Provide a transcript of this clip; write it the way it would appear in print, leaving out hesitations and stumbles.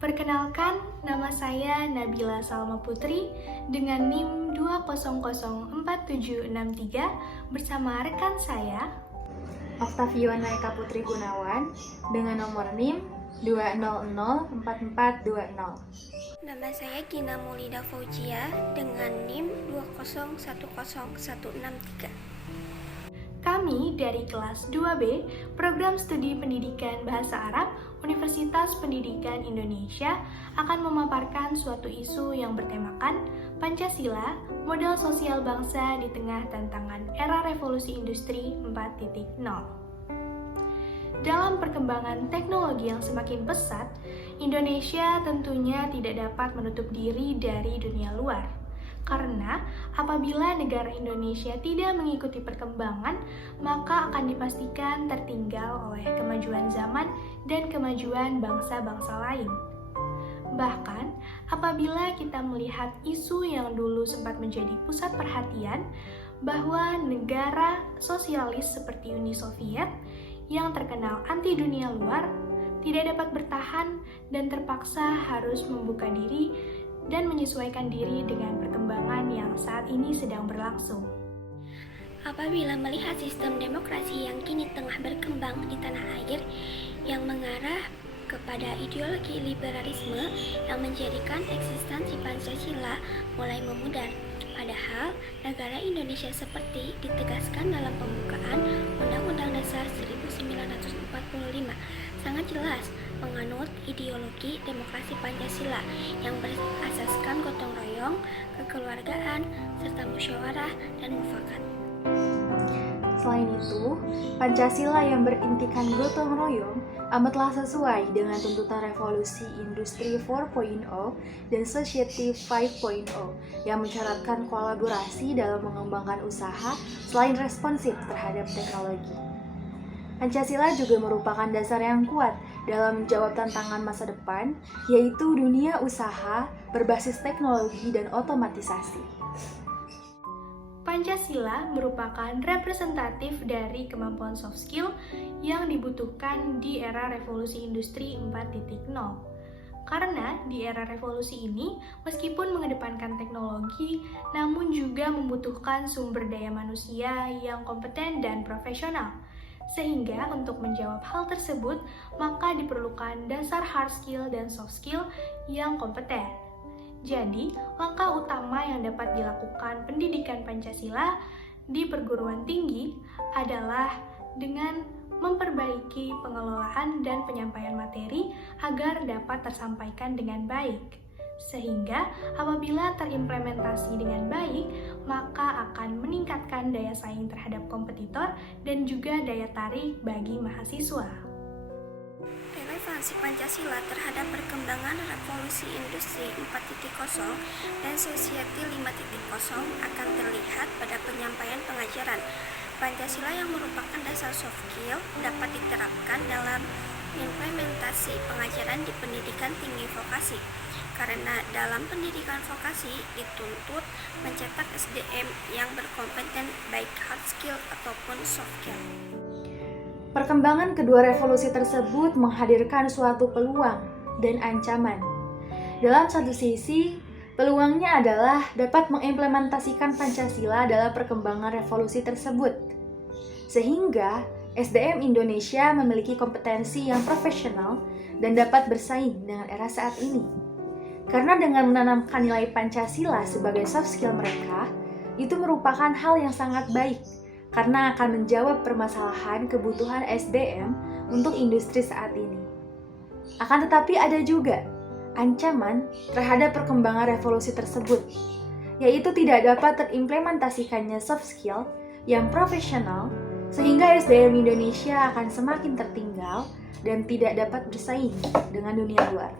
Perkenalkan, nama saya Nabila Salma Putri dengan NIM 2004763 bersama rekan saya Oktaviana Eka Putri Gunawan dengan nomor NIM 2004420. Nama saya Gina Maulida Fauzia dengan NIM 2010163. Kami dari kelas 2B, Program Studi Pendidikan Bahasa Arab, Universitas Pendidikan Indonesia akan memaparkan suatu isu yang bertemakan Pancasila, modal sosial bangsa di tengah tantangan era revolusi industri 4.0. Dalam perkembangan teknologi yang semakin pesat, Indonesia tentunya tidak dapat menutup diri dari dunia luar. Karena apabila negara Indonesia tidak mengikuti perkembangan, maka akan dipastikan tertinggal oleh kemajuan zaman dan kemajuan bangsa-bangsa lain. Bahkan, apabila kita melihat isu yang dulu sempat menjadi pusat perhatian, bahwa negara sosialis seperti Uni Soviet yang terkenal anti dunia luar tidak dapat bertahan dan terpaksa harus membuka diri dan menyesuaikan diri dengan perkembangan yang saat ini sedang berlangsung. Apabila melihat sistem demokrasi yang kini tengah berkembang di tanah air yang mengarah kepada ideologi liberalisme yang menjadikan eksistensi Pancasila mulai memudar. Padahal negara Indonesia seperti ditegaskan dalam pembukaan Undang-Undang Dasar 1945 sangat jelas menganut ideologi demokrasi Pancasila yang berasaskan gotong royong, kekeluargaan, serta musyawarah dan mufakat. Selain itu, Pancasila yang berintikan gotong royong amatlah sesuai dengan tuntutan revolusi industri 4.0 dan society 5.0 yang mencaratkan kolaborasi dalam mengembangkan usaha selain responsif terhadap teknologi. Pancasila juga merupakan dasar yang kuat dalam menjawab tantangan masa depan, yaitu dunia usaha berbasis teknologi dan otomatisasi. Pancasila merupakan representatif dari kemampuan soft skill yang dibutuhkan di era revolusi industri 4.0. Karena di era revolusi ini, meskipun mengedepankan teknologi, namun juga membutuhkan sumber daya manusia yang kompeten dan profesional. Sehingga untuk menjawab hal tersebut, maka diperlukan dasar hard skill dan soft skill yang kompeten. Jadi, langkah utama yang dapat dilakukan pendidikan Pancasila di perguruan tinggi adalah dengan memperbaiki pengelolaan dan penyampaian materi agar dapat tersampaikan dengan baik. Sehingga apabila terimplementasi dengan baik, maka akan meningkatkan daya saing terhadap kompetitor dan juga daya tarik bagi mahasiswa. Relevansi Pancasila terhadap perkembangan revolusi industri 4.0 dan society 5.0 akan terlihat pada penyampaian pengajaran. Pancasila yang merupakan dasar soft skill dapat diterapkan dalam implementasi pengajaran di pendidikan tinggi vokasi. Karena dalam pendidikan vokasi dituntut mencetak SDM yang berkompeten baik hard skill ataupun soft skill. Perkembangan kedua revolusi tersebut menghadirkan suatu peluang dan ancaman. Dalam satu sisi, peluangnya adalah dapat mengimplementasikan Pancasila dalam perkembangan revolusi tersebut. Sehingga SDM Indonesia memiliki kompetensi yang profesional dan dapat bersaing dengan era saat ini. Karena dengan menanamkan nilai Pancasila sebagai soft skill mereka, itu merupakan hal yang sangat baik karena akan menjawab permasalahan kebutuhan SDM untuk industri saat ini. Akan tetapi ada juga ancaman terhadap perkembangan revolusi tersebut, yaitu tidak dapat terimplementasikannya soft skill yang profesional sehingga SDM Indonesia akan semakin tertinggal dan tidak dapat bersaing dengan dunia luar.